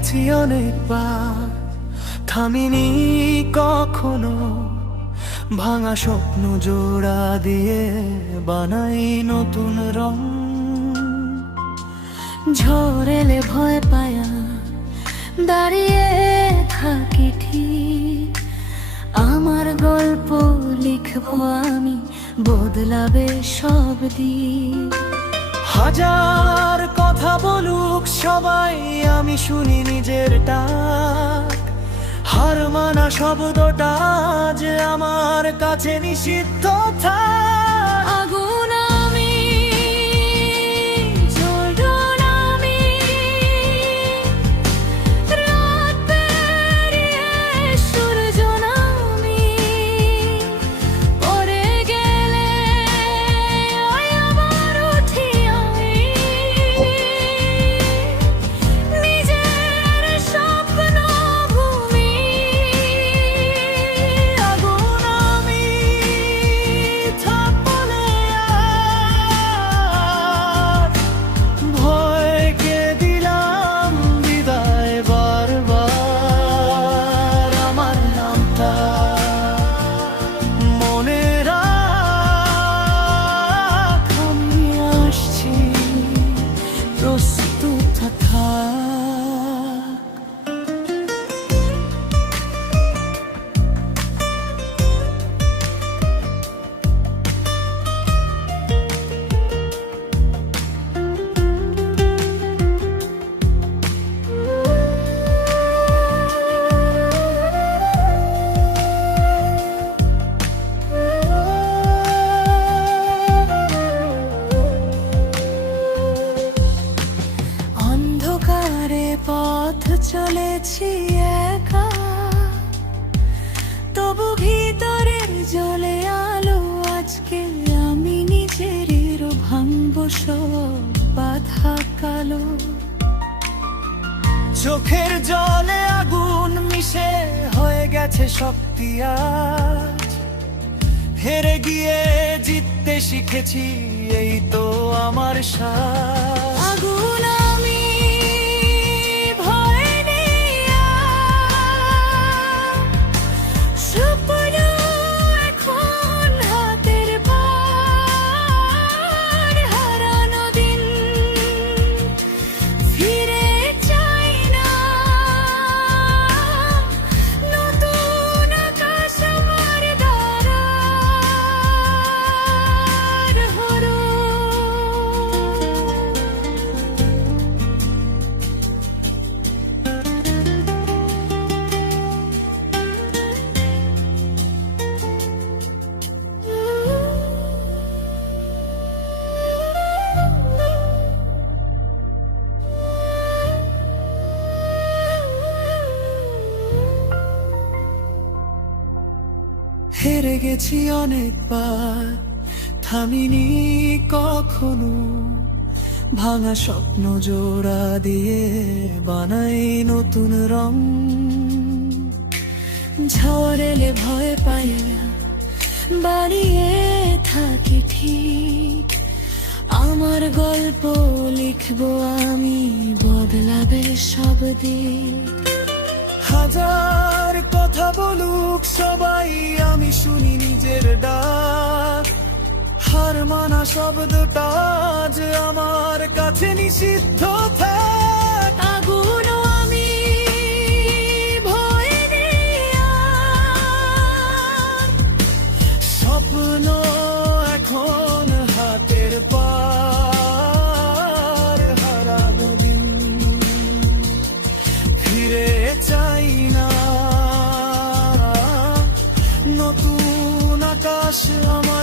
গেছি অনেকবার, থামিনি কখনো। ভাঙা স্বপ্ন জোড়া দিয়ে বানাই নতুন রং। ঝড় এলে ভয় পায়া দাঁড়িয়ে থাকি ঠিক। আমার গল্প লিখবো আমি, বদলাবে সব দিক। হাজার কথা বলুক সবাই, আমি শুনি নিজের ডাক। হার মানা শব্দটা যে আমার কাছে নিষিদ্ধ থাক। আগুন আমি, জ্বলুন আমি, রাত পেরিয়ে সূর্য নামি। পড়ে গেলে ওই আবার উঠি আমি, নিজের স্বপ্ন ভূমি। আগুন আমি, থাকলে আর ভয়কে দিলাম বিদায় বারবার। আমার নামটা মনে রাখ, আমি আসছি, প্রস্তুত থাক। অন্ধকারে পথ চলেছি একা, তবু ভিতরের জ্বলে আলো। আজকে আমি নিজেরই ভাঙবো সব বাধা কালো। চোখের জলে আগুন মিশে হয়ে গেছে শক্তি আজ। হেরে গিয়ে জিততে শিখেছি, এই তো আমার সাথ। আগুন আমি, ভয় নেই আর। স্বপ্ন এখন হাতের পার। হারানো দিন ফিরে চাই না। নতুন আকাশ আমার দ্বারার হলো। হেরে গেছি অনেকবার, থামিনি কখনো। ভাঙা স্বপ্ন জোড়া দিয়ে বানাই নতুন রং। ঝড় এলে ভয় পাই না, বাড়িয়ে থাকি ঠিক। আমার গল্প লিখবো আমি, বদলাবে সব দিক। হাজার কথা বলুক সবাই, আমি শুনি নিজের ডাক। হার মানা শব্দটা যে আমার কাছে নিষিদ্ধ থাক। আগুন আমি, ভয় নেই আর। স্বপ্ন এখন হাতের পার। হারানো দিন ফিরে চাই না। নতুন আকাশ আমার